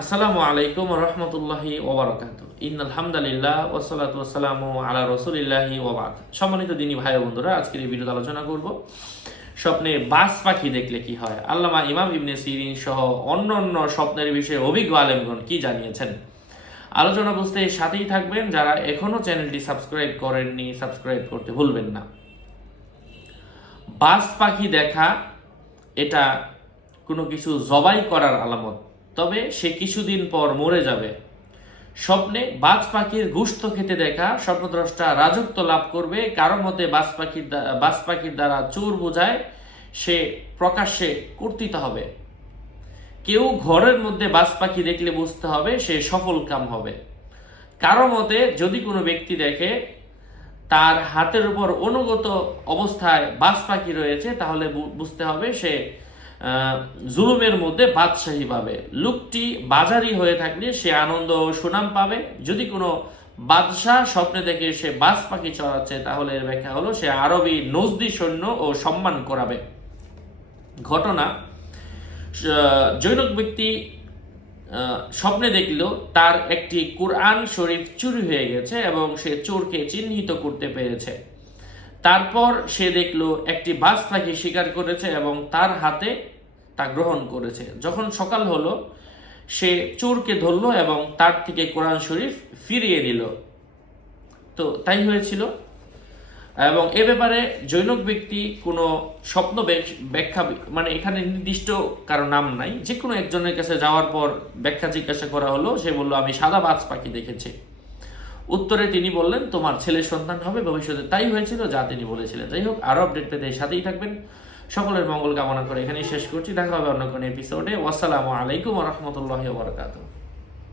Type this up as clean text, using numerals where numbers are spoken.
আসসালামু আলাইকুম রহমতুল্লাহি ওবরাকাতুহু। ইন্নাল হামদালিল্লাহ ওয়াসসালাতু ওয়াসসালামু আলা রাসূলিল্লাহি ওয়া বা'দ। সম্মানিত দিনী ভাই ও বন্ধুরা, আজকের এই ভিডিওতে আলোচনা করব স্বপ্নে বাজ পাখি দেখলে কি হয়। আল্লামা ইমাম ইবনে সিরিন সহ অন্যান্য স্বপ্নের বিষয়ে অভিজ্ঞ আলেমগণ কি জানিয়েছেন। আলোচনা বুঝতে সাথেই থাকবেন। যারা এখনো চ্যানেলটি সাবস্ক্রাইব করেননি, সাবস্ক্রাইব করতে ভুলবেন না। বাজ পাখি দেখা এটা কোনো কিছু জবাই করার আলামত, তবে সে কিছুদিন পর মরে যাবে। স্বপ্নে বাজ পাখির গোশত খেতে দেখা স্বপ্নদ্রষ্টা রাজত্ব লাভ করবে। কারো মতে বাজ পাখির দ্বারা চোর বোঝায় সে প্রকাশ্যে কর্তৃত হবে। কেউ ঘরের মধ্যে বাজ পাখি দেখলে বুঝতে হবে সে সফল কাম হবে। কারো মতে যদি কোনো ব্যক্তি দেখে তার হাতের উপর অনুগত অবস্থায় বাজ পাখি রয়েছে, তাহলে বুঝতে হবে সে জুলুমের মধ্যে বাদশাহী পাবে। লোকটি বাজারি হয়ে থাকলে সে আনন্দ ও সুনাম পাবে। যদি কোনো বাদশাহ স্বপ্নে দেখে সে বাজ পাখি চড়াচ্ছে, তাহলে এর ব্যাখ্যা হলো সে আরবি নজদি সৈন্য ও সম্মান করাবে। ঘটনা: জৈনক ব্যক্তি স্বপ্নে দেখল তার একটি কুরআন শরীফ চুরি হয়ে গেছে এবং সে চোরকে চিহ্নিত করতে পেরেছে। তারপর সে দেখল একটি বাজ পাখি শিকার করেছে এবং তার হাতে তা গ্রহণ করেছে। যখন সকাল হলো, সে চোরকে ধরল এবং তার থেকে কোরআন শরীফ ফিরিয়ে নিল। তো তাই হয়েছিল। এবং এ ব্যাপারে জৈনক ব্যক্তি কোনো স্বপ্ন ব্যাখ্যা, মানে এখানে নির্দিষ্ট কারো নাম নাই, যে কোনো একজনের কাছে যাওয়ার পর ব্যাখ্যা জিজ্ঞাসা করা হলো। সে বলল, আমি সাদা বাজ পাখি দেখেছি। উত্তরে তিনি বললেন, তোমার ছেলের সন্তান হবে ভবিষ্যতে। তাই হয়েছিল যা তিনি বলেছিলেন। যাই হোক, আরো আপডেট পেতে সাথেই থাকবেন। সকলের মঙ্গল কামনা করে এখানেই শেষ করছি। দেখা হবে অন্য কোনো এপিসোডে। ওয়াসসালামু আলাইকুম ওয়া রাহমাতুল্লাহি ওয়া বারাকাতুহু।